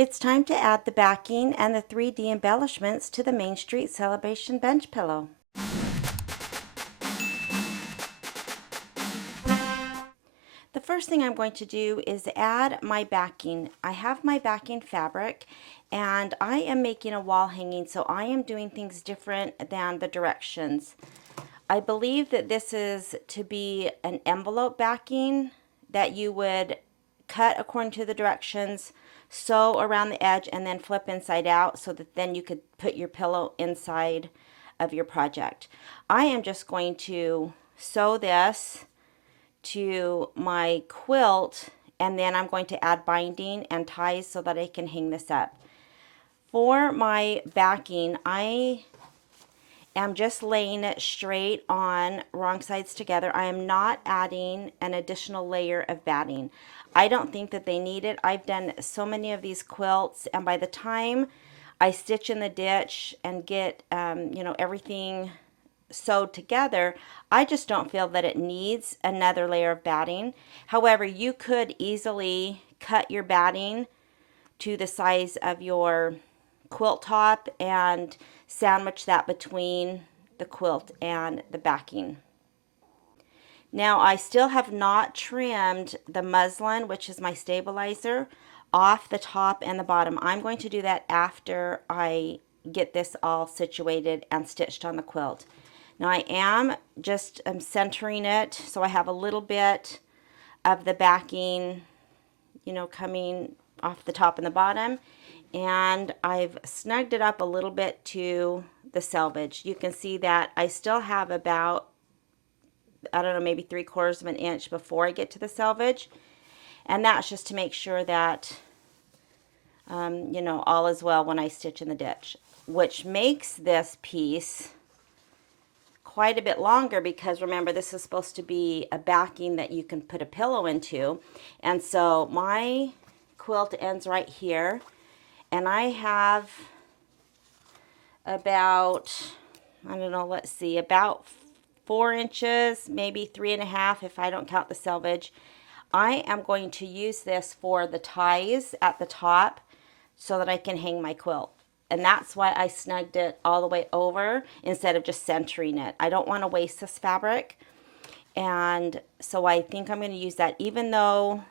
It's time to add the backing and the 3D embellishments to the Main Street Celebration bench pillow. The first thing I'm going to do is add my backing. I have my backing fabric and I am making a wall hanging, so I am doing things different than the directions. I believe that this is to be an envelope backing that you would cut according to the directions, sew around the edge, and then flip inside out so that then you could put your pillow inside of your project. I am just going to sew this to my quilt, and then I'm going to add binding and ties so that I can hang this up. For my backing, I am just laying it straight on, wrong sides together. I am not adding an additional layer of batting. I don't think that they need it. I've done so many of these quilts, and by the time I stitch in the ditch and get everything sewed together, I just don't feel that it needs another layer of batting. However, you could easily cut your batting to the size of your quilt top and sandwich that between the quilt and the backing. Now, I still have not trimmed the muslin, which is my stabilizer, off the top and the bottom. I'm going to do that after I get this all situated and stitched on the quilt. Now I am just centering it, so I have a little bit of the backing, coming off the top and the bottom, and I've snugged it up a little bit to the selvage. You can see that I still have about, I don't know, maybe 3/4 of an inch before I get to the selvage, and that's just to make sure that all is well when I stitch in the ditch, which makes this piece quite a bit longer, because remember, this is supposed to be a backing that you can put a pillow into. And so my quilt ends right here, and I have about, I don't know, let's see, about 4 inches, maybe 3.5 if I don't count the selvage. I am going to use this for the ties at the top so that I can hang my quilt. And that's why I snugged it all the way over instead of just centering it. I don't want to waste this fabric. And so I think I'm going to use that, even though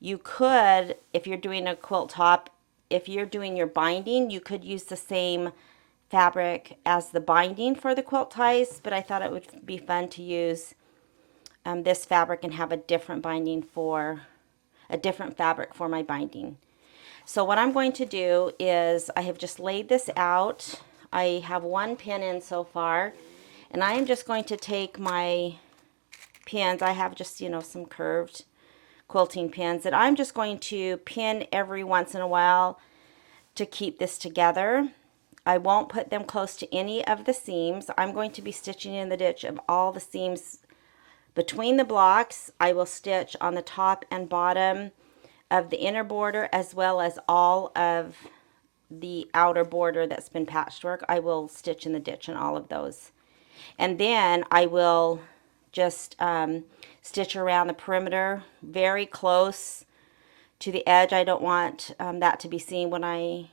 you could, if you're doing a quilt top, if you're doing your binding, you could use the same fabric as the binding for the quilt ties, but I thought it would be fun to use this fabric and have a different binding for, a different fabric for my binding. So what I'm going to do is, I have just laid this out. I have one pin in so far, and I am just going to take my pins. I have just, some curved quilting pins, and I'm just going to pin every once in a while to keep this together. I won't put them close to any of the seams. I'm going to be stitching in the ditch of all the seams between the blocks. I will stitch on the top and bottom of the inner border, as well as all of the outer border that's been patchwork. I will stitch in the ditch on all of those. And then I will just stitch around the perimeter very close to the edge. I don't want that to be seen when I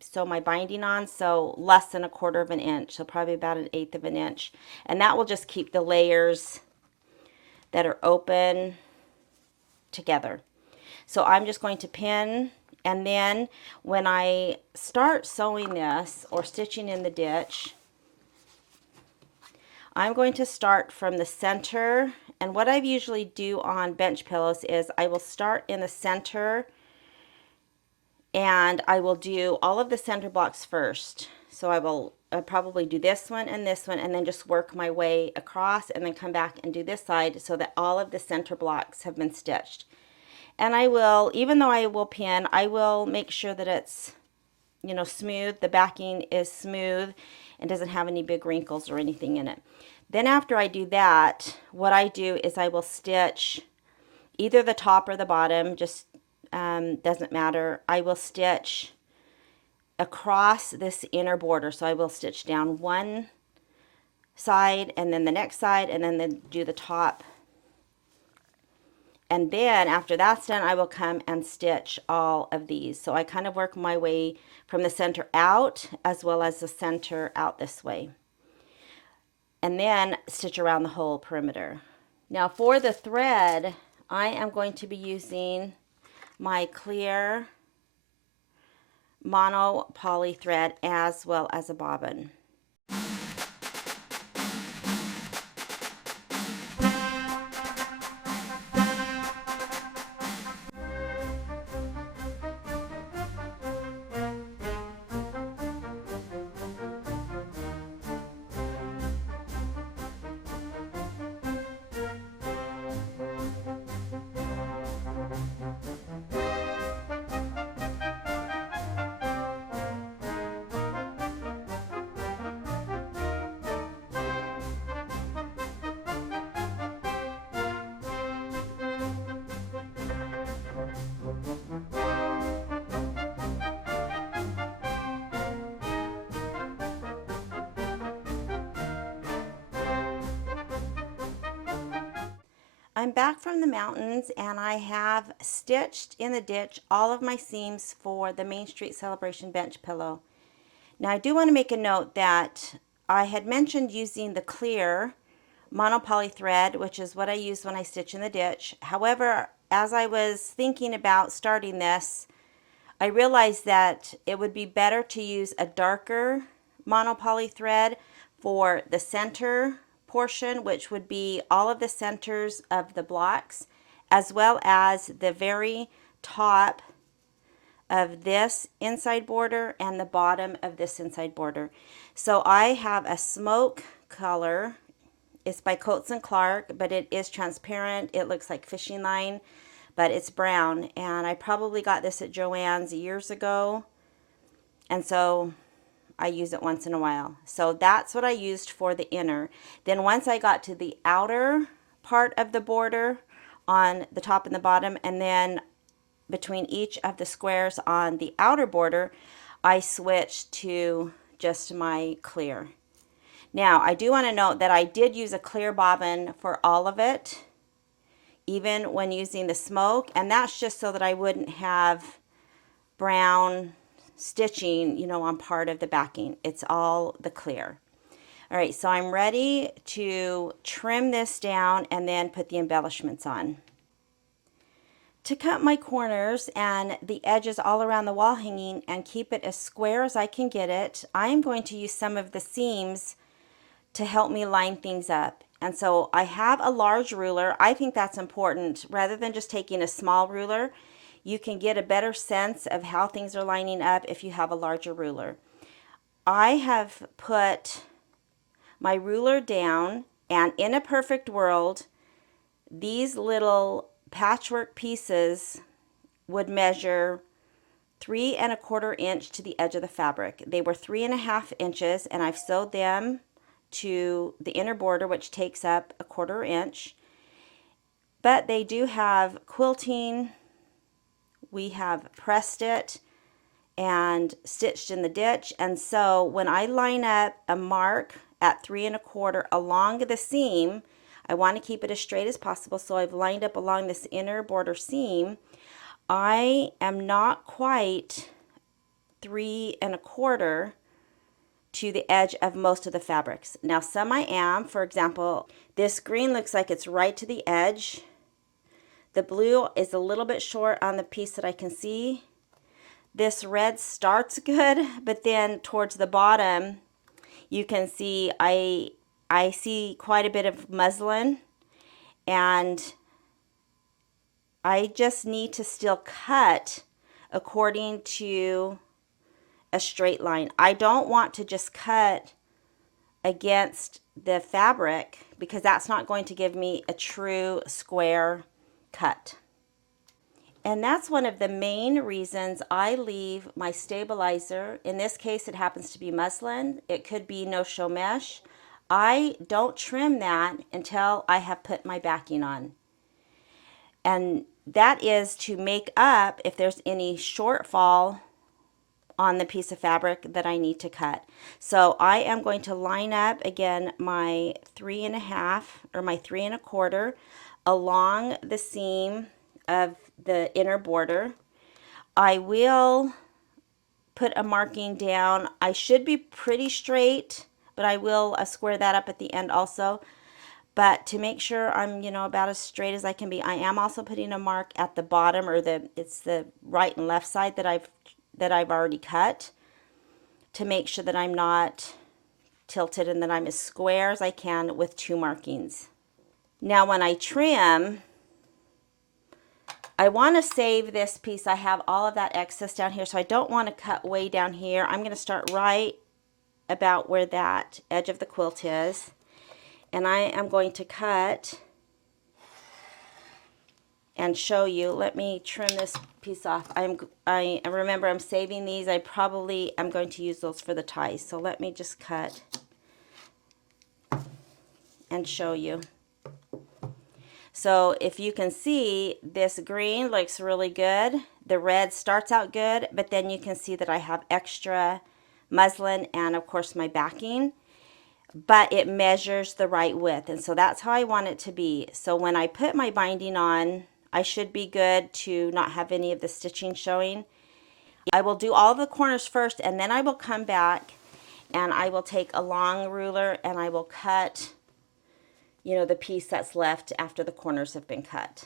sew my binding on, so less than 1/4 of an inch, so probably about 1/8 of an inch. And that will just keep the layers that are open together. So I'm just going to pin, and then when I start sewing this or stitching in the ditch, I'm going to start from the center. And what I usually do on bench pillows is I will start in the center, and I will do all of the center blocks first. So I will probably do this one, and then just work my way across, and then come back and do this side so that all of the center blocks have been stitched. And I will, even though I will pin, I will make sure that it's, smooth. The backing is smooth and doesn't have any big wrinkles or anything in it. Then after I do that, what I do is I will stitch either the top or the bottom, just doesn't matter. I will stitch across this inner border. So I will stitch down one side, and then the next side, and then do the top And then after that's done, I will come and stitch all of these. So I kind of work my way from the center out as well as the center out this way. And then stitch around the whole perimeter. Now for the thread, I am going to be using my clear mono poly thread as well as a bobbin. I'm back from the mountains and I have stitched in the ditch all of my seams for the Main Street Celebration bench pillow. Now I do want to make a note that I had mentioned using the clear monopoly thread, which is what I use when I stitch in the ditch. However, as I was thinking about starting this, I realized that it would be better to use a darker monopoly thread for the center portion, which would be all of the centers of the blocks, as well as the very top of this inside border and the bottom of this inside border. So I have a smoke color. It's by Coats and Clark, but it is transparent. It looks like fishing line, but it's brown. And I probably got this at Joann's years ago. And so I use it once in a while. So that's what I used for the inner. Then once I got to the outer part of the border on the top and the bottom, and then between each of the squares on the outer border, I switched to just my clear. Now, I do want to note that I did use a clear bobbin for all of it, even when using the smoke, and that's just so that I wouldn't have brown stitching, you know, on part of the backing. It's all the clear. All right, so I'm ready to trim this down and then put the embellishments on. To cut my corners and the edges all around the wall hanging and keep it as square as I can get it, I am going to use some of the seams to help me line things up. And so I have a large ruler. I think that's important. Rather than just taking a small ruler, you can get a better sense of how things are lining up if you have a larger ruler. I have put my ruler down, and in a perfect world, these little patchwork pieces would measure 3¼ inch to the edge of the fabric. They were 3½ inches, and I've sewed them to the inner border, which takes up 1/4 inch. But they do have quilting. We have pressed it and stitched in the ditch, and so when I line up a mark at 3¼ along the seam, I want to keep it as straight as possible, so I've lined up along this inner border seam. I am not quite 3¼ to the edge of most of the fabrics. Now some I am. For example, this green looks like it's right to the edge. The blue is a little bit short on the piece that I can see. This red starts good, but then towards the bottom, you can see I see quite a bit of muslin, and I just need to still cut according to a straight line. I don't want to just cut against the fabric because that's not going to give me a true square cut. And that's one of the main reasons I leave my stabilizer. In this case, it happens to be muslin. It could be no-show mesh. I don't trim that until I have put my backing on. And that is to make up if there's any shortfall on the piece of fabric that I need to cut. So I am going to line up again my 3½ or my 3¼ along the seam of the inner border. I will put a marking down. I should be pretty straight, but I will square that up at the end also. But to make sure I'm, about as straight as I can be, I am also putting a mark at the bottom, or it's the right and left side that I've already cut, to make sure that I'm not tilted and that I'm as square as I can with 2 markings. Now when I trim, I want to save this piece. I have all of that excess down here, so I don't want to cut way down here. I'm going to start right about where that edge of the quilt is, and I am going to cut and show you. Let me trim this piece off. I remember I'm saving these. I probably am going to use those for the ties, so let me just cut and show you. So if you can see, this green looks really good. The red starts out good, but then you can see that I have extra muslin and of course my backing, but it measures the right width, and so that's how I want it to be. So when I put my binding on, I should be good to not have any of the stitching showing. I will do all the corners first, and then I will come back and I will take a long ruler and I will cut, the piece that's left after the corners have been cut.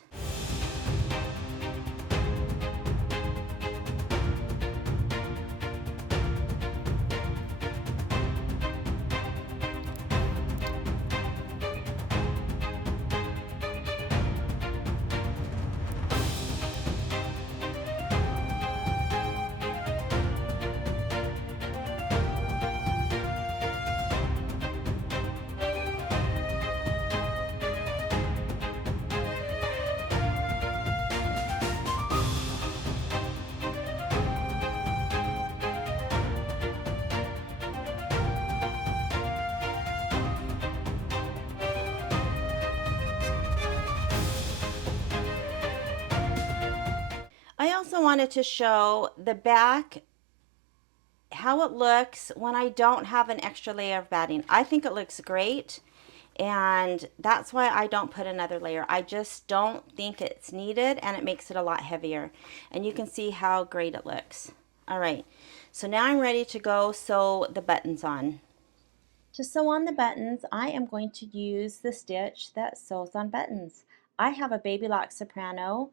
I also wanted to show the back, how it looks when I don't have an extra layer of batting. I think it looks great, and that's why I don't put another layer. I just don't think it's needed, and it makes it a lot heavier. And you can see how great it looks. All right, so now I'm ready to go sew the buttons on. To sew on the buttons, I am going to use the stitch that sews on buttons. I have a Baby Lock Soprano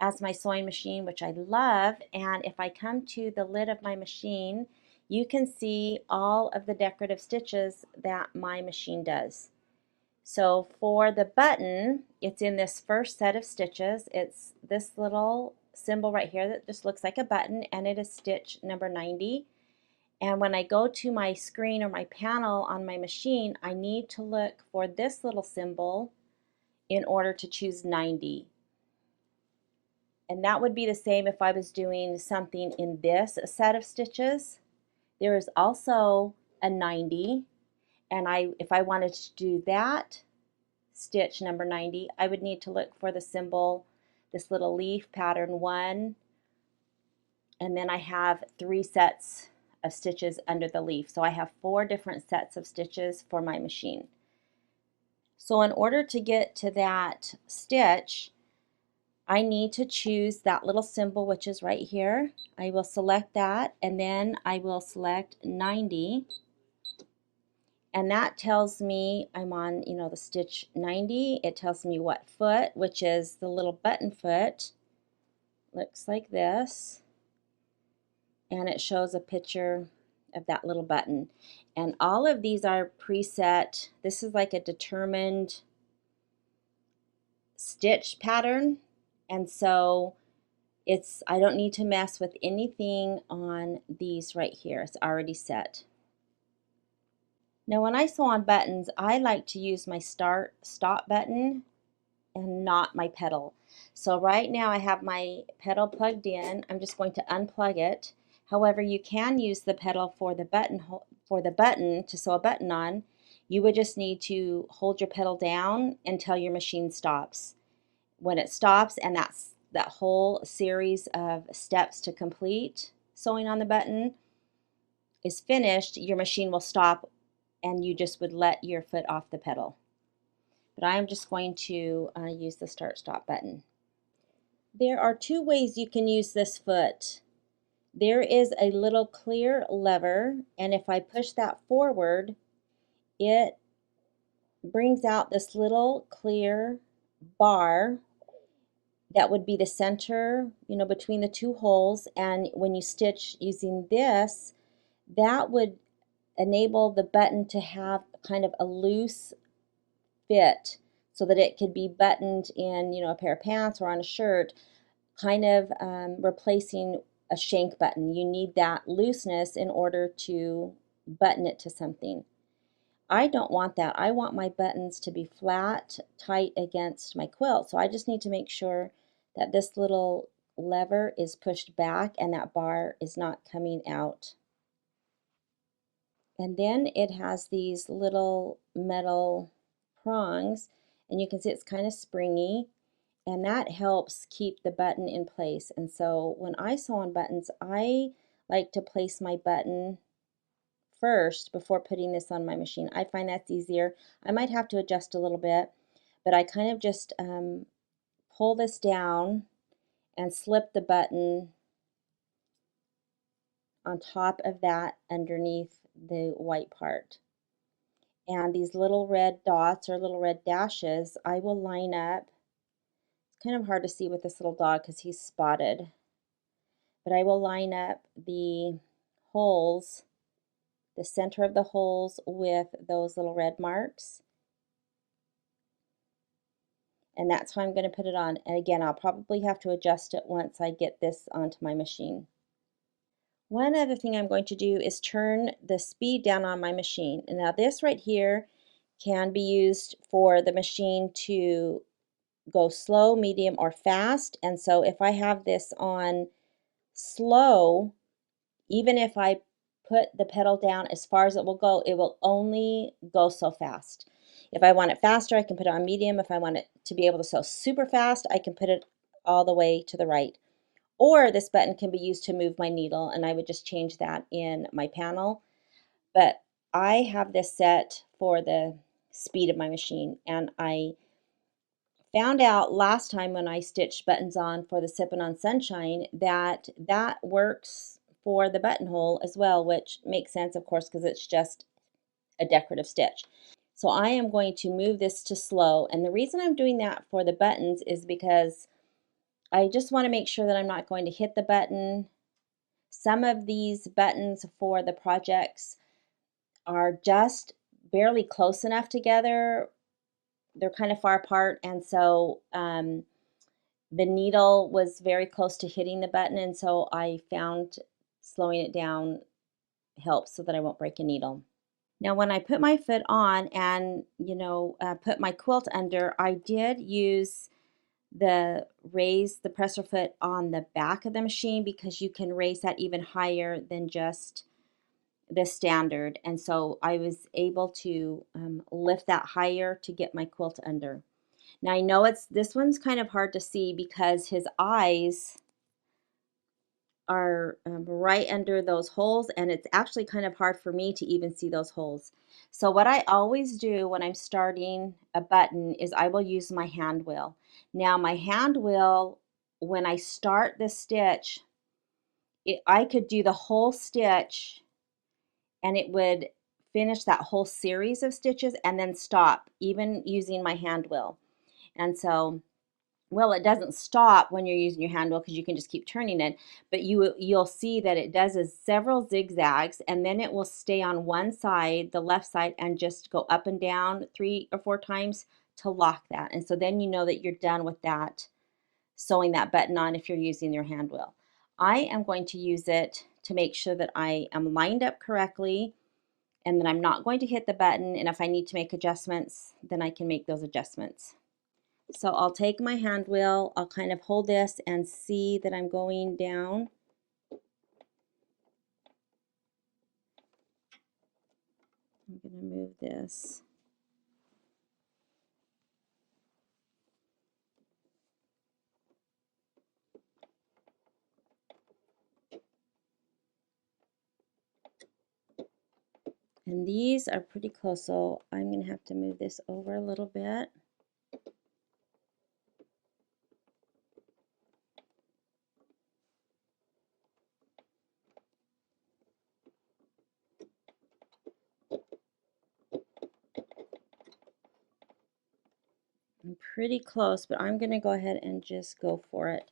as my sewing machine, which I love, and if I come to the lid of my machine, you can see all of the decorative stitches that my machine does. So for the button, it's in this first set of stitches. It's this little symbol right here that just looks like a button, and it is stitch number 90. And when I go to my screen or my panel on my machine, I need to look for this little symbol in order to choose 90. And that would be the same if I was doing something in this set of stitches. There is also a 90, and if I wanted to do that stitch number 90, I would need to look for the symbol, this little leaf pattern 1, and then I have 3 sets of stitches under the leaf. So I have 4 different sets of stitches for my machine. So in order to get to that stitch, I need to choose that little symbol, which is right here. I will select that, and then I will select 90, and that tells me I'm on, the stitch 90. It tells me what foot, which is the little button foot. Looks like this, and it shows a picture of that little button. And all of these are preset. This is like a determined stitch pattern, and so I don't need to mess with anything on these right here. It's already set. Now when I sew on buttons, I like to use my stop button and not my pedal. So right now I have my pedal plugged in. I'm just going to unplug it. However, you can use the pedal for the button to sew a button on. You would just need to hold your pedal down until your machine stops. When it stops, and that whole series of steps to complete sewing on the button is finished, your machine will stop and you just would let your foot off the pedal. but I'm just going to use the start-stop button. There are two ways you can use this foot. There is a little clear lever, and if I push that forward, it brings out this little clear bar that would be the center, you know, between the two holes. And when you stitch using this, that would enable the button to have kind of a loose fit so that it could be buttoned in, you know, a pair of pants or on a shirt, kind of replacing a shank button. You need that looseness in order to button it to something. I don't want that. I want my buttons to be flat, tight against my quilt. So I just need to make sure that this little lever is pushed back and that bar is not coming out. And then it has these little metal prongs, and you can see it's kind of springy, and that helps keep the button in place. And so when I sew on buttons, I like to place my button first before putting this on my machine. I find that's easier. I might have to adjust a little bit, but I kind of just pull this down and slip the button on top of that underneath the white part. And these little red dots or little red dashes, I will line up. It's kind of hard to see with this little dog because he's spotted, but I will line up the holes, the center of the holes with those little red marks. And that's how I'm going to put it on. And again, I'll probably have to adjust it once I get this onto my machine. One other thing I'm going to do is turn the speed down on my machine. And now this right here can be used for the machine to go slow, medium, or fast. And so if I have this on slow, even if I put the pedal down as far as it will only go so fast. If I want it faster, I can put it on medium. If I want it to be able to sew super fast, I can put it all the way to the right. Or this button can be used to move my needle, and I would just change that in my panel. But I have this set for the speed of my machine, and I found out last time when I stitched buttons on for the Sippin' on Sunshine that that works for the buttonhole as well, which makes sense, of course, because it's just a decorative stitch. So I am going to move this to slow, and the reason I'm doing that for the buttons is because I just want to make sure that I'm not going to hit the button. Some of these buttons for the projects are just barely close enough together. They're kind of far apart, and so the needle was very close to hitting the button, and so I found slowing it down helps so that I won't break a needle. Now, when I put my foot on and, you know, put my quilt under, I did use raise the presser foot on the back of the machine because you can raise that even higher than just the standard. And so I was able to lift that higher to get my quilt under. Now I know this one's kind of hard to see because his eyes are right under those holes, and it's actually kind of hard for me to even see those holes. So what I always do when I'm starting a button is I will use my hand wheel. Now my hand wheel, when I start the stitch, I could do the whole stitch and it would finish that whole series of stitches and then stop, even using my hand wheel. And so, well, it doesn't stop when you're using your hand wheel because you can just keep turning it, but you'll see that it does several zigzags, and then it will stay on one side, the left side, and just go up and down 3 or 4 times to lock that. And so then you know that you're done with that, sewing that button on if you're using your hand wheel. I am going to use it to make sure that I am lined up correctly and that I'm not going to hit the button, and if I need to make adjustments, then I can make those adjustments. So I'll take my hand wheel, I'll kind of hold this and see that I'm going down. I'm going to move this. And these are pretty close, so I'm going to have to move this over a little bit. pretty close, but I'm going to go ahead and just go for it.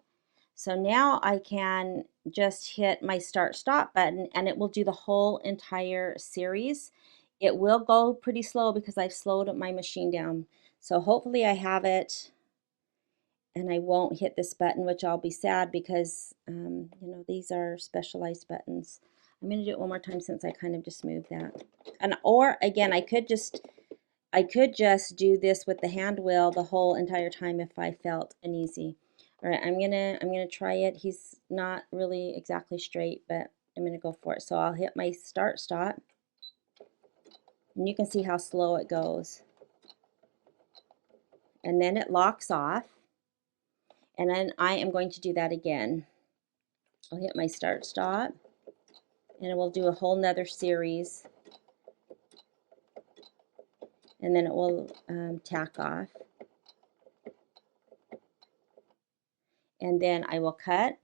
So now I can just hit my start stop button and it will do the whole entire series. It will go pretty slow because I've slowed my machine down. So hopefully I have it and I won't hit this button, which I'll be sad because, you know, these are specialized buttons. I'm going to do it one more time since I kind of just moved that. And or again, I could just do this with the hand wheel the whole entire time if I felt uneasy. All right, I'm gonna try it. He's not really exactly straight, but I'm gonna go for it. So I'll hit my start stop, and you can see how slow it goes. And then it locks off, and then I am going to do that again. I'll hit my start stop, and it will do a whole nother series, and then it will tack off. And then I will cut.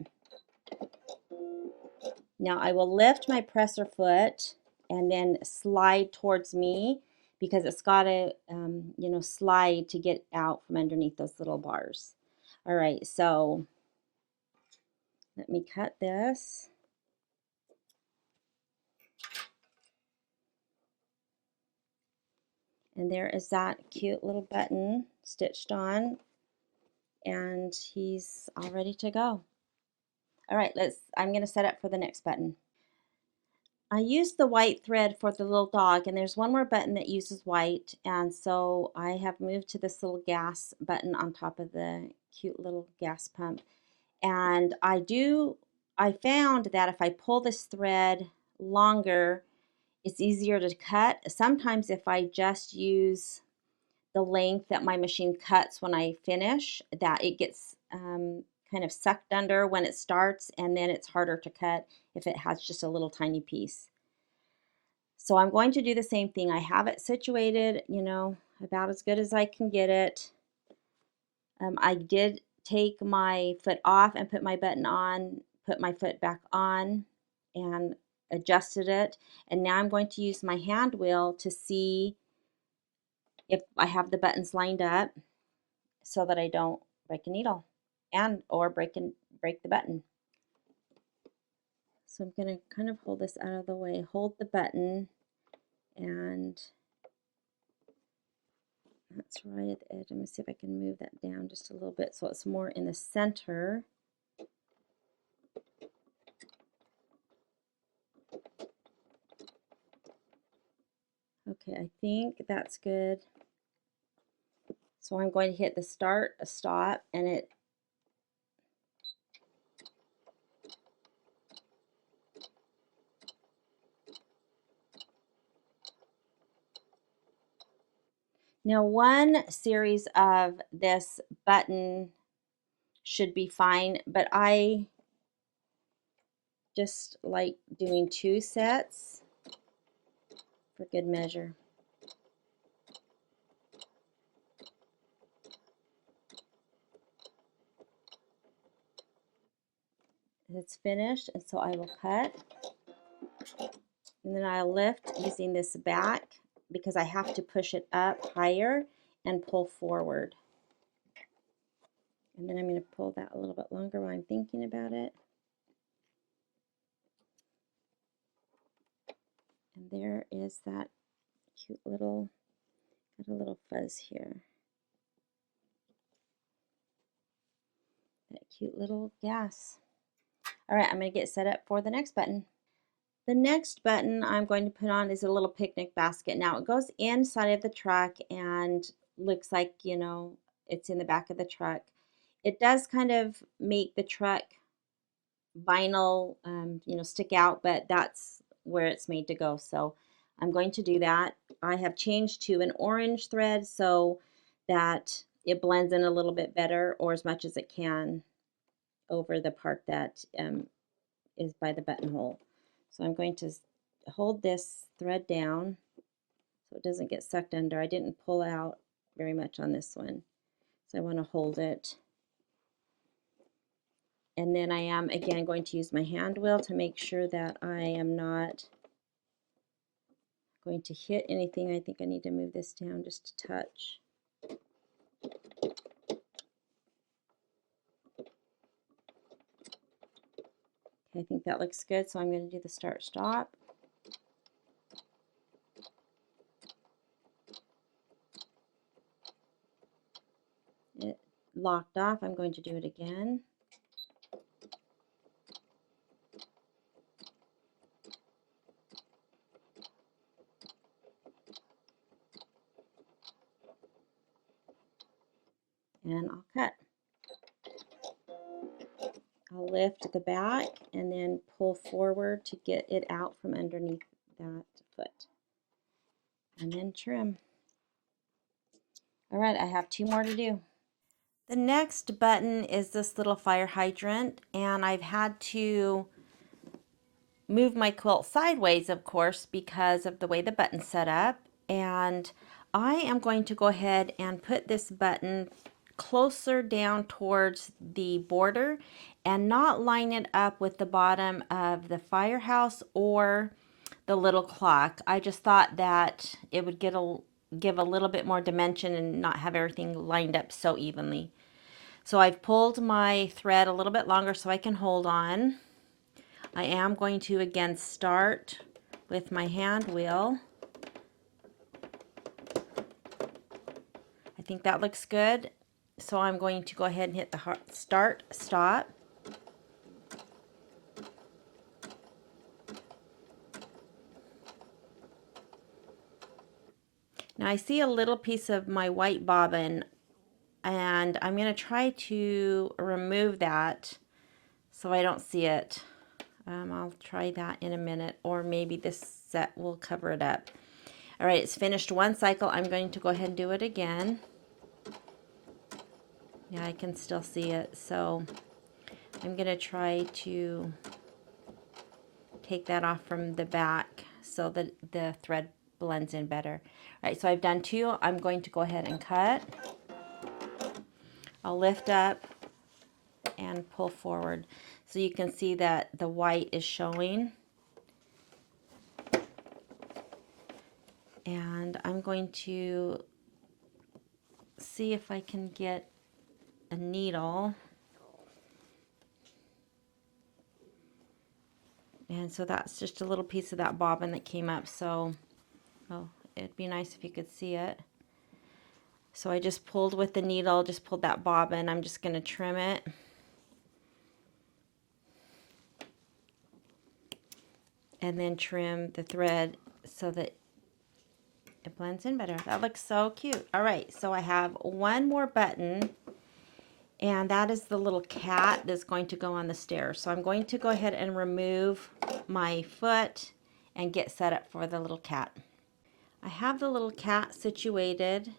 Now I will lift my presser foot and then slide towards me because it's got to, you know, slide to get out from underneath those little bars. All right, so let me cut this. And there is that cute little button stitched on, and he's all ready to go. All right, I'm going to set up for the next button. I used the white thread for the little dog, and there's one more button that uses white, and so I have moved to this little gas button on top of the cute little gas pump. And I found that if I pull this thread longer, it's easier to cut. Sometimes if I just use the length that my machine cuts when I finish, that it gets kind of sucked under when it starts, and then it's harder to cut if it has just a little tiny piece. So I'm going to do the same thing. I have it situated, you know, about as good as I can get it. I did take my foot off and put my button on, put my foot back on, and adjusted it. And now I'm going to use my hand wheel to see if I have the buttons lined up so that I don't break a needle and or break the button. So I'm going to kind of hold this out of the way, hold the button, and that's right at the edge. I'm going to see if I can move that down just a little bit so it's more in the center. Okay, I think that's good. So I'm going to hit the start, a stop, and it now one series of this button should be fine, but I just like doing 2 sets for good measure. It's finished, and so I will cut, and then I'll lift using this back because I have to push it up higher and pull forward. And then I'm going to pull that a little bit longer while I'm thinking about it. And there is that cute little, got a little fuzz here. That cute little gas. All right, I'm going to get set up for the next button. The next button I'm going to put on is a little picnic basket. Now it goes inside of the truck and looks like, you know, it's in the back of the truck. It does kind of make the truck vinyl, you know, stick out, but that's where it's made to go. So I'm going to do that. I have changed to an orange thread so that it blends in a little bit better, or as much as it can, over the part that is by the buttonhole. So I'm going to hold this thread down so it doesn't get sucked under. I didn't pull out very much on this one, so I want to hold it. And then I am again going to use my hand wheel to make sure that I am not going to hit anything. I think I need to move this down just a touch. I think that looks good, so I'm going to do the start stop. It locked off. I'm going to do it again. And I'll cut. I'll lift the back and then pull forward to get it out from underneath that foot. And then trim. All right, I have 2 more to do. The next button is this little fire hydrant, and I've had to move my quilt sideways, of course, because of the way the button's set up. And I am going to go ahead and put this button closer down towards the border and not line it up with the bottom of the firehouse or the little clock. I just thought that it would give a little bit more dimension and not have everything lined up so evenly. So I've pulled my thread a little bit longer so I can hold on. I am going to again start with my hand wheel. I think that looks good. So I'm going to go ahead and hit the start stop. Now I see a little piece of my white bobbin, and I'm going to try to remove that so I don't see it. I'll try that in a minute, or maybe this set will cover it up. All right, it's finished one cycle. I'm going to go ahead and do it again. Yeah, I can still see it, so I'm going to try to take that off from the back so that the thread blends in better. All right, so I've done 2. I'm going to go ahead and cut. I'll lift up and pull forward so you can see that the white is showing. And I'm going to see if I can get a needle. And so that's just a little piece of that bobbin that came up, so it'd be nice if you could see it. So I just pulled with the needle, just pulled that bobbin. I'm just going to trim it. And then trim the thread so that it blends in better. That looks so cute. All right, so I have one more button, and that is the little cat that's going to go on the stairs. So I'm going to go ahead and remove my foot and get set up for the little cat. I have the little cat situated,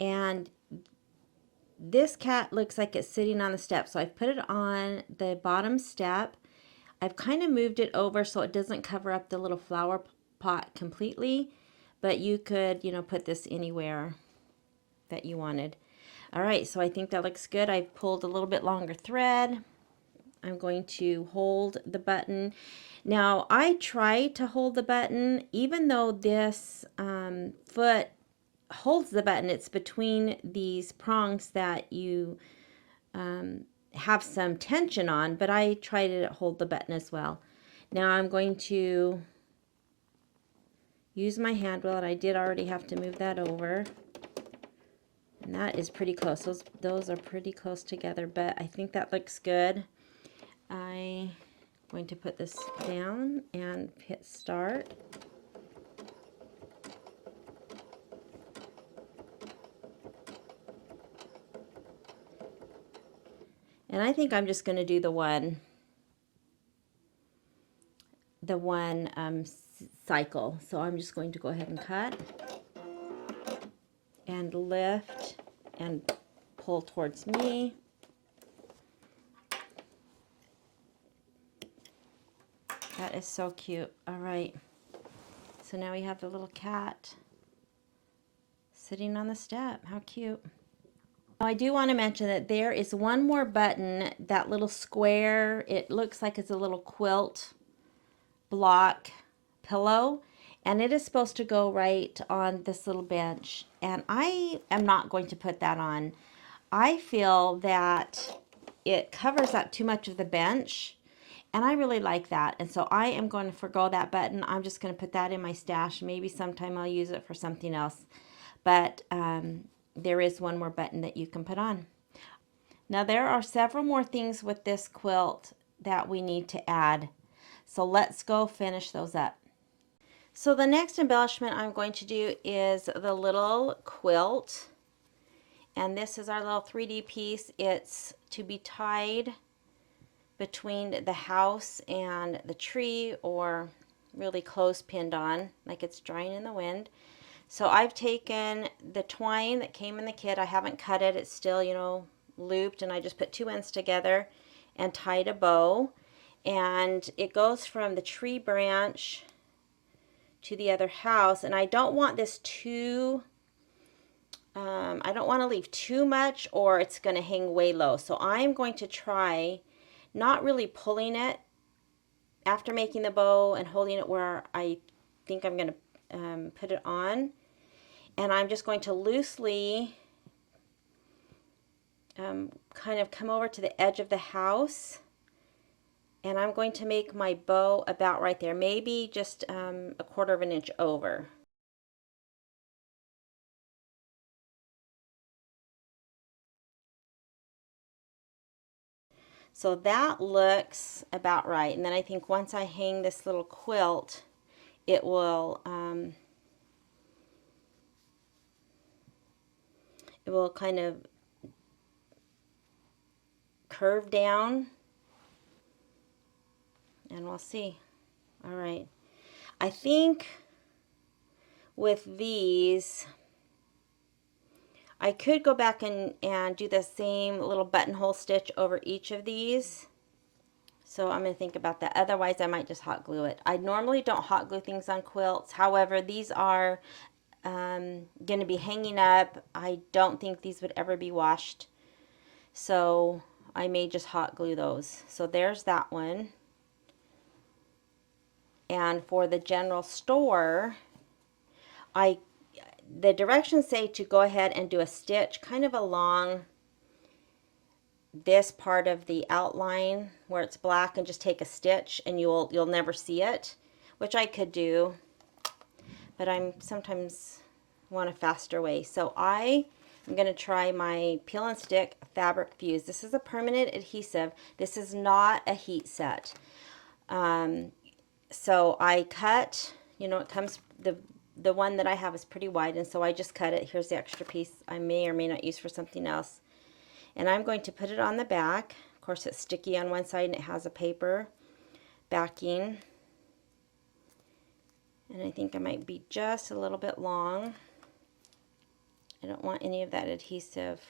and this cat looks like it's sitting on the step. So I've put it on the bottom step. I've kind of moved it over so it doesn't cover up the little flower pot completely, but you could, put this anywhere that you wanted. All right, so I think that looks good. I've pulled a little bit longer thread. I'm going to hold the button. Now, I try to hold the button, even though this foot holds the button, it's between these prongs that you have some tension on, but I try to hold the button as well. Now I'm going to use my hand wheel, and I did already have to move that over. And that is pretty close. Those are pretty close together, but I think that looks good. I'm going to put this down and hit start. And I think I'm just going to do the one cycle. So I'm just going to go ahead and cut and lift and pull towards me. That is so cute. All right, so now we have the little cat sitting on the step. How cute. Now I do want to mention that there is one more button, that little square. It looks like it's a little quilt block pillow, And it is supposed to go right on this little bench. And I am not going to put that on. I feel that it covers up too much of the bench. And I really like that. And so I am going to forgo that button. I'm just going to put that in my stash. Maybe sometime I'll use it for something else. But there is one more button that you can put on. Now there are several more things with this quilt that we need to add. So let's go finish those up. So the next embellishment I'm going to do is the little quilt. And this is our little 3D piece. It's to be tied between the house and the tree, or really close pinned on, like it's drying in the wind. So I've taken the twine that came in the kit. I haven't cut it. It's still, you know, looped, and I just put two ends together and tied a bow. And it goes from the tree branch to the other house. And I don't want this too, I don't want to leave too much, or it's going to hang way low. So I'm going to try not really pulling it after making the bow and holding it where I think I'm going to put it on. And I'm just going to loosely kind of come over to the edge of the house. And I'm going to make my bow about right there, maybe just a 1/4 of an inch over. So that looks about right. And then I think once I hang this little quilt, it will kind of curve down, and we'll see. All right. I think with these, I could go back and do the same little buttonhole stitch over each of these. So I'm going to think about that. Otherwise, I might just hot glue it. I normally don't hot glue things on quilts. However, these are going to be hanging up. I don't think these would ever be washed. So I may just hot glue those. So there's that one. And for the general store, the directions say to go ahead and do a stitch kind of along this part of the outline where it's black, and just take a stitch and you'll never see it, which I could do, but I'm sometimes want a faster way. So I'm going to try my Peel and Stick Fabric Fuse. This is a permanent adhesive. This is not a heat set. So I cut, you know, it comes, the one that I have is pretty wide, and so I just cut it. Here's the extra piece I may or may not use for something else. And I'm going to put it on the back. Of course, it's sticky on one side and it has a paper backing. And I think I might be just a little bit long. I don't want any of that adhesive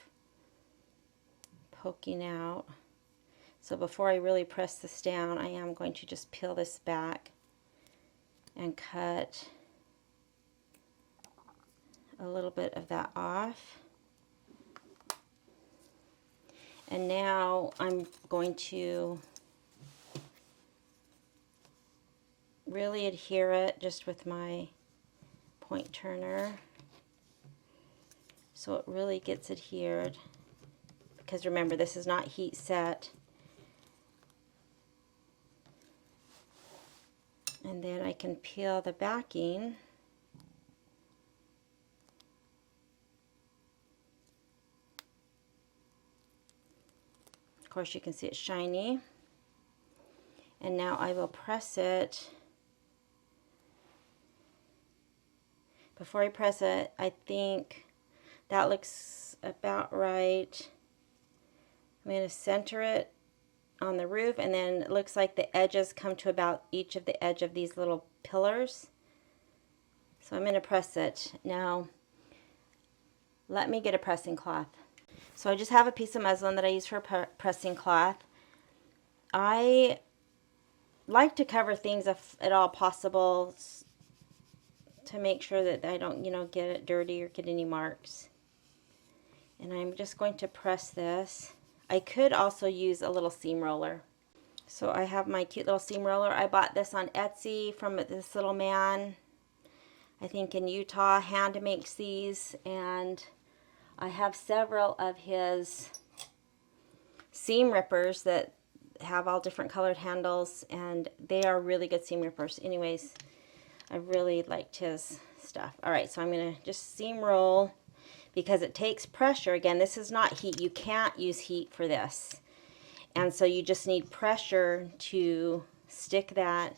poking out. So before I really press this down, I am going to just peel this back and cut a little bit of that off. And now I'm going to really adhere it just with my point turner, so it really gets adhered, because remember, this is not heat set. And then I can peel the backing. Of course, you can see it's shiny. And now I will press it. Before I press it, I think that looks about right. I'm going to center it on the roof, and then it looks like the edges come to about each of the edge of these little pillars. So I'm going to press it. Now, let me get a pressing cloth. So I just have a piece of muslin that I use for a pressing cloth. I like to cover things if at all possible, to make sure that I don't, you know, get it dirty or get any marks. And I'm just going to press this. I could also use a little seam roller. So I have my cute little seam roller. I bought this on Etsy from this little man. I think in Utah, Hand makes these, and I have several of his seam rippers that have all different colored handles, and they are really good seam rippers. Anyways, I really liked his stuff. All right, so I'm going to just seam roll because it takes pressure. Again, this is not heat. You can't use heat for this. And so you just need pressure to stick that,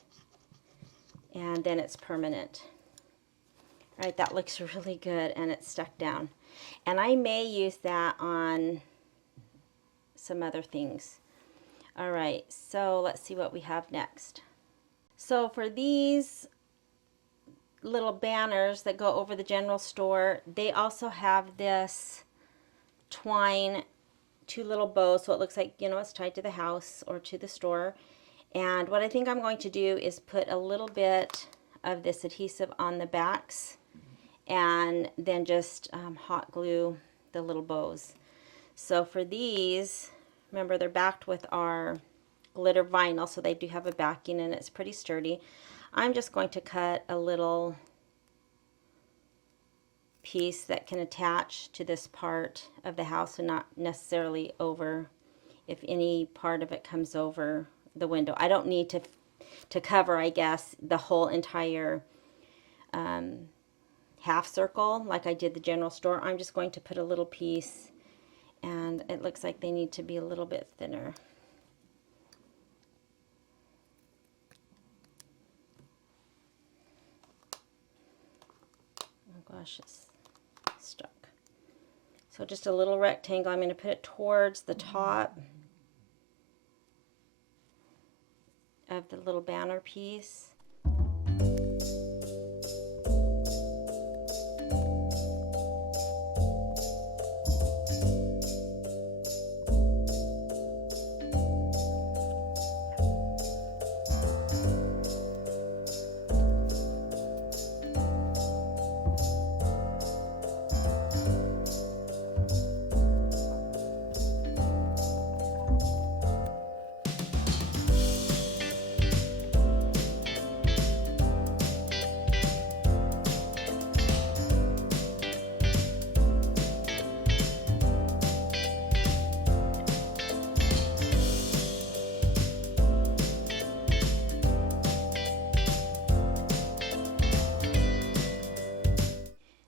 and then it's permanent. All right, that looks really good, and it's stuck down. And I may use that on some other things. All right, so let's see what we have next. So for these little banners that go over the general store, they also have this twine, 2 little bows, so it looks like, you know, it's tied to the house or to the store. And what I think I'm going to do is put a little bit of this adhesive on the backs, and then just hot glue the little bows. So for these, remember they're backed with our glitter vinyl, so they do have a backing and it's pretty sturdy. I'm just going to cut a little piece that can attach to this part of the house and not necessarily over, if any part of it comes over the window. I don't need to cover, I guess, the whole entire half circle like I did the general store. I'm just going to put a little piece, and it looks like they need to be a little bit thinner. Oh gosh, it's stuck. So just a little rectangle. I'm going to put it towards the top of the little banner piece.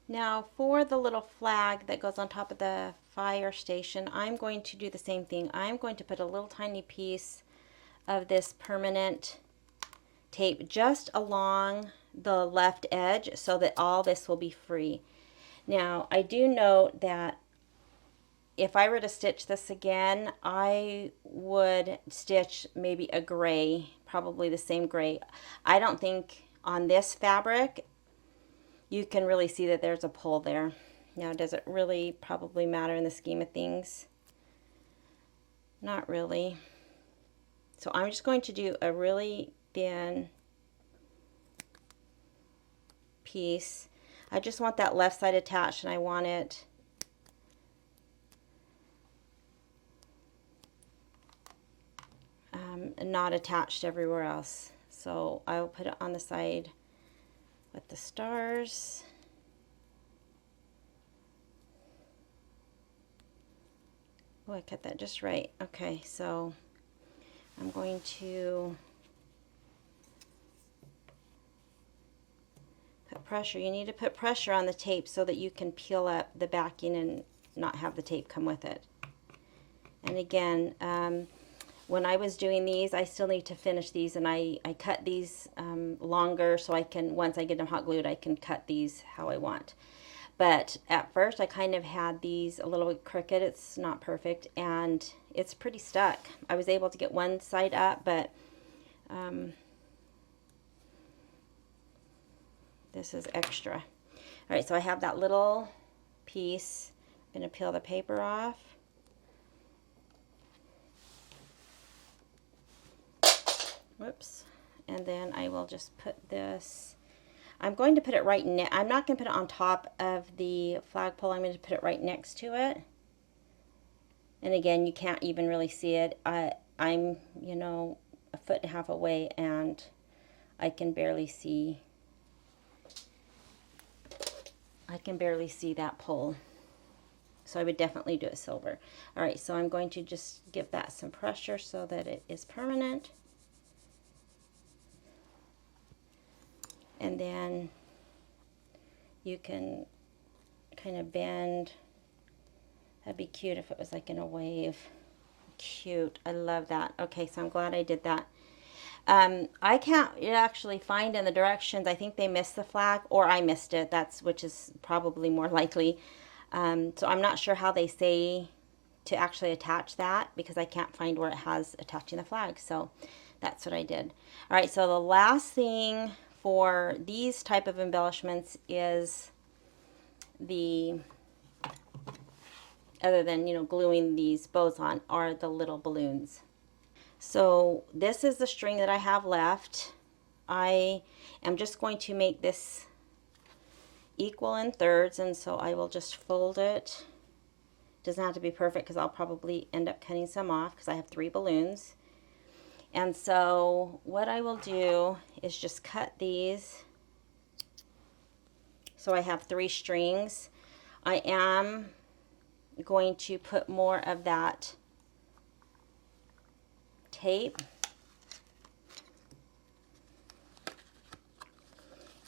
Now for the little flag that goes on top of the fire station, I'm going to do the same thing. I'm going to put a little tiny piece of this permanent tape just along the left edge so that all this will be free. Now I do note that if I were to stitch this again, I would stitch maybe a gray, probably the same gray. I don't think on this fabric you can really see that there's a pull there. Now, does it really probably matter in the scheme of things? Not really. So I'm just going to do a really thin piece. I just want that left side attached, and I want it not attached everywhere else. So I will put it on the side with the stars. Oh, I cut that just right. Okay, so I'm going to put pressure. You need to put pressure on the tape so that you can peel up the backing and not have the tape come with it. And again, when I was doing these, I still need to finish these, and I cut these longer so I can, once I get them hot glued, I can cut these how I want. But at first I kind of had these a little bit crooked. It's not perfect, and it's pretty stuck. I was able to get one side up, but this is extra. All right, so I have that little piece. I'm going to peel the paper off. Whoops. And then I will just put this, I'm going to put it right next, I'm not going to put it on top of the flagpole, I'm going to put it right next to it. And again, you can't even really see it. I'm, you know, 1.5 feet away, and I can barely see I can barely see that pole. So I would definitely do it silver. All right, so I'm going to just give that some pressure so that it is permanent. And then you can kind of bend. That'd be cute if it was like in a wave. Cute. I love that. Okay, so I'm glad I did that. I can't actually find in the directions. I think they missed the flag, or I missed it. Which is probably more likely. So I'm not sure how they say to actually attach that, because I can't find where it has attaching the flag. So that's what I did. All right, so the last thing for these type of embellishments is other than, gluing these bows on, are the little balloons. So this is the string that I have left. I am just going to make this equal in thirds, and so I will just fold it. Doesn't have to be perfect, because I'll probably end up cutting some off because I have 3 balloons. And so what I will do is just cut these. So I have 3 strings. I am going to put more of that tape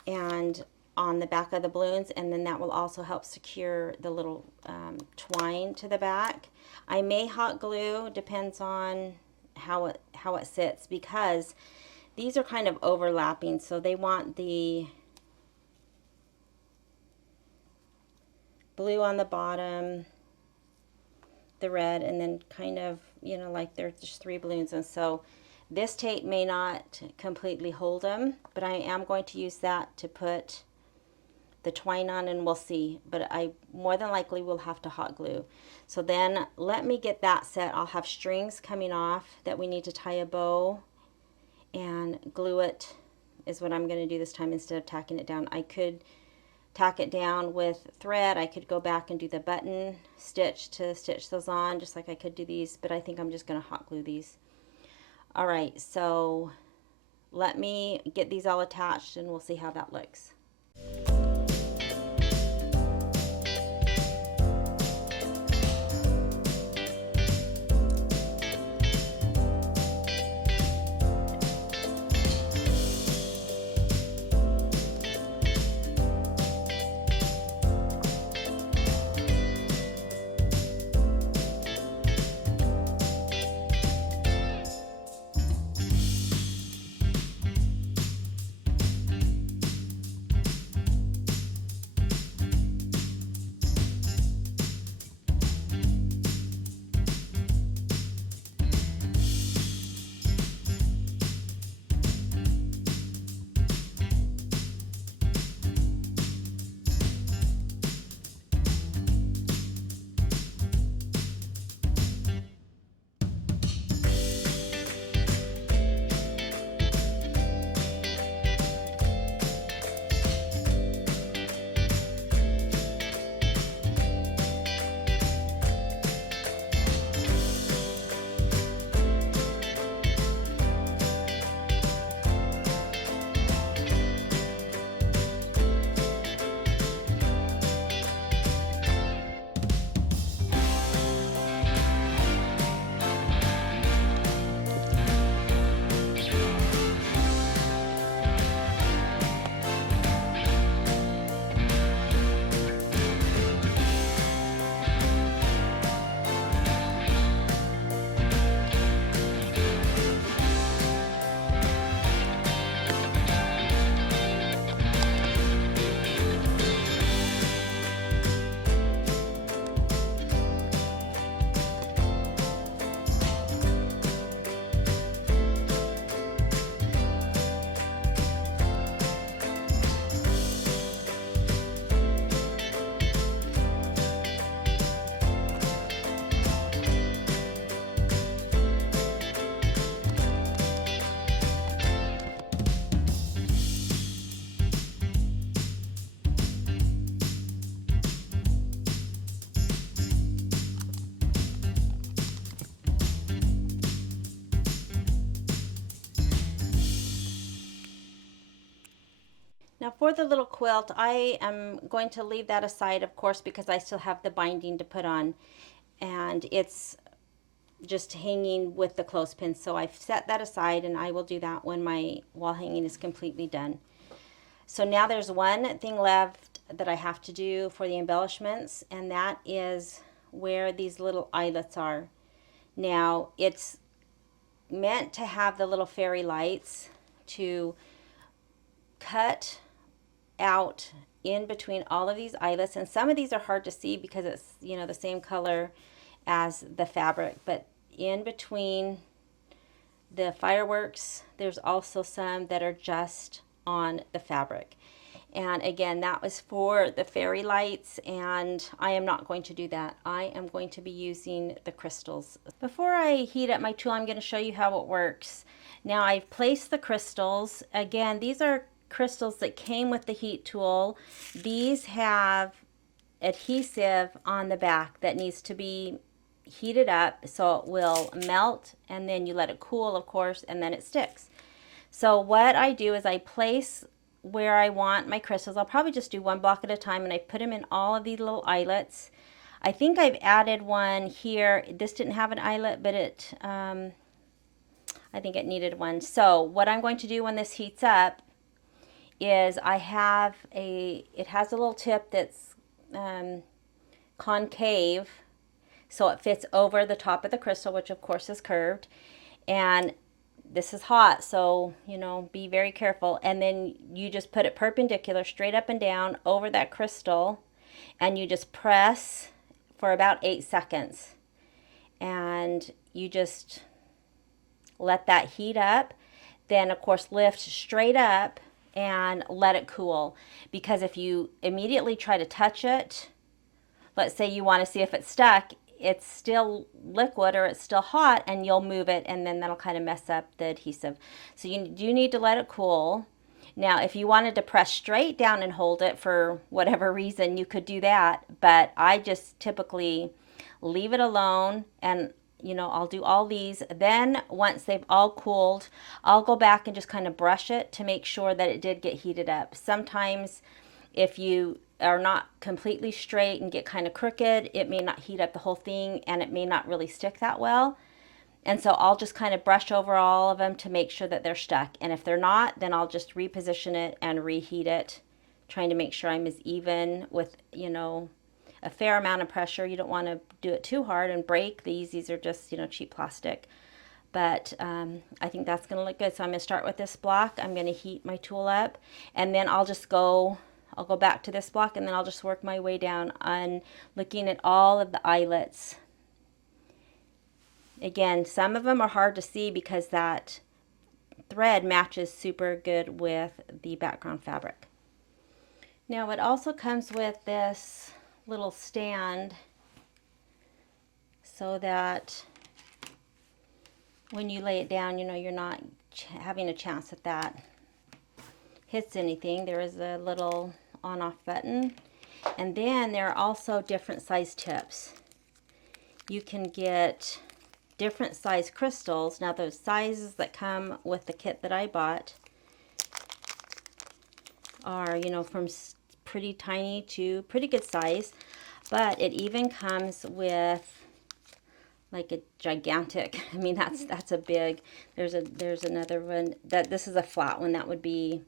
and on the back of the balloons, and then that will also help secure the little twine to the back. I may hot glue, depends on how it sits, because these are kind of overlapping, so they want the blue on the bottom, the red, and then kind of, like there's just 3 balloons, and so this tape may not completely hold them, but I am going to use that to put the twine on, and we'll see. But I more than likely will have to hot glue. So then let me get that set. I'll have strings coming off that we need to tie a bow, and glue it is what I'm going to do this time instead of tacking it down. I could tack it down with thread. I could go back and do the button stitch to stitch those on, just like I could do these, but I think I'm just going to hot glue these. All right, so let me get these all attached and we'll see how that looks. Now for the little quilt, I am going to leave that aside, of course, because I still have the binding to put on, and it's just hanging with the clothespin. So I've set that aside, and I will do that when my wall hanging is completely done. So now there's one thing left that I have to do for the embellishments, and that is where these little eyelets are. Now it's meant to have the little fairy lights to cut out in between all of these eyelets, and some of these are hard to see because it's, you know, the same color as the fabric, but in between the fireworks there's also some that are just on the fabric. And again, that was for the fairy lights, and I am not going to do that. I am going to be using the crystals. Before I heat up my tool, I'm going to show you how it works. Now I've placed the crystals. Again, these are crystals that came with the heat tool. These have adhesive on the back that needs to be heated up so it will melt, and then you let it cool, of course, and then it sticks. So what I do is I place where I want my crystals. I'll probably just do one block at a time, and I put them in all of these little eyelets. I think I've added one here. This didn't have an eyelet, but I think it needed one. So what I'm going to do when this heats up is it has a little tip that's concave, so it fits over the top of the crystal, which of course is curved. And this is hot, so, you know, be very careful. And then you just put it perpendicular, straight up and down over that crystal, and you just press for about 8 seconds. And you just let that heat up. Then, of course, lift straight up and let it cool. Because if you immediately try to touch it, let's say you want to see if it's stuck, it's still liquid or it's still hot, and you'll move it, and then that'll kind of mess up the adhesive. So you do need to let it cool. Now if you wanted to press straight down and hold it for whatever reason, you could do that, but I just typically leave it alone, and you know, I'll do all these. Then once they've all cooled, I'll go back and just kind of brush it to make sure that it did get heated up. Sometimes if you are not completely straight and get kind of crooked, it may not heat up the whole thing, and it may not really stick that well. And so I'll just kind of brush over all of them to make sure that they're stuck. And if they're not, then I'll just reposition it and reheat it, trying to make sure I'm as even with, you know, a fair amount of pressure. You don't want to do it too hard and break these. These are just, you know, cheap plastic. But I think that's going to look good. So I'm going to start with this block. I'm going to heat my tool up, and then I'll go back to this block, and then I'll just work my way down on looking at all of the eyelets. Again, some of them are hard to see because that thread matches super good with the background fabric. Now it also comes with this little stand so that when you lay it down, you know, you're not having a chance that hits anything. There is a little on-off button, and then there are also different size tips. You can get different size crystals. Now those sizes that come with the kit that I bought are, you know, from pretty tiny to pretty good size, but it even comes with like a gigantic, I mean that's a big, there's another one that this is a flat one. That would be,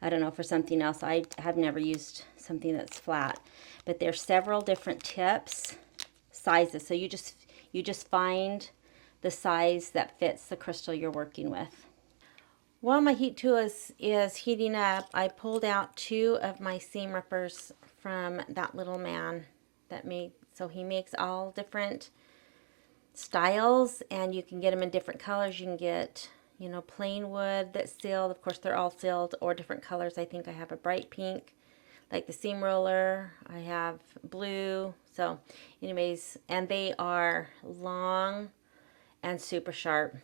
I don't know, for something else. I have never used something that's flat, but there's several different tips, sizes. So you just find the size that fits the crystal you're working with. While my heat tool is heating up, I pulled out 2 of my seam rippers from that little man so he makes all different styles, and you can get them in different colors. You can get, you know, plain wood that's sealed. Of course, they're all sealed, or different colors. I think I have a bright pink, like the seam roller. I have blue. So anyways, and they are long and super sharp.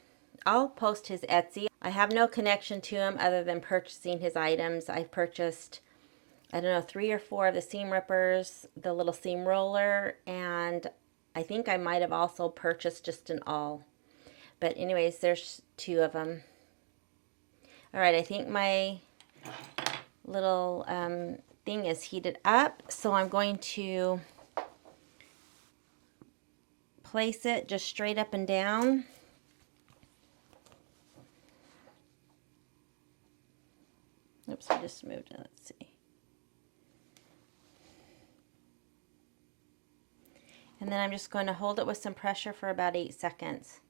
I'll post his Etsy. I have no connection to him other than purchasing his items. I've purchased, I don't know, 3 or 4 of the seam rippers, the little seam roller, and I think I might have also purchased just an awl. But anyways, there's 2 of them. All right, I think my little thing is heated up. So I'm going to place it just straight up and down. Oops, I just moved it. Let's see. And then I'm just going to hold it with some pressure for about 8 seconds.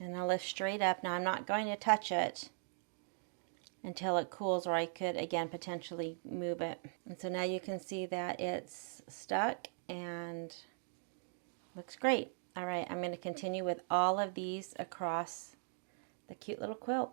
And I'll lift straight up. Now I'm not going to touch it until it cools, or I could again potentially move it. And so now you can see that it's stuck and looks great. All right, I'm going to continue with all of these across the cute little quilt.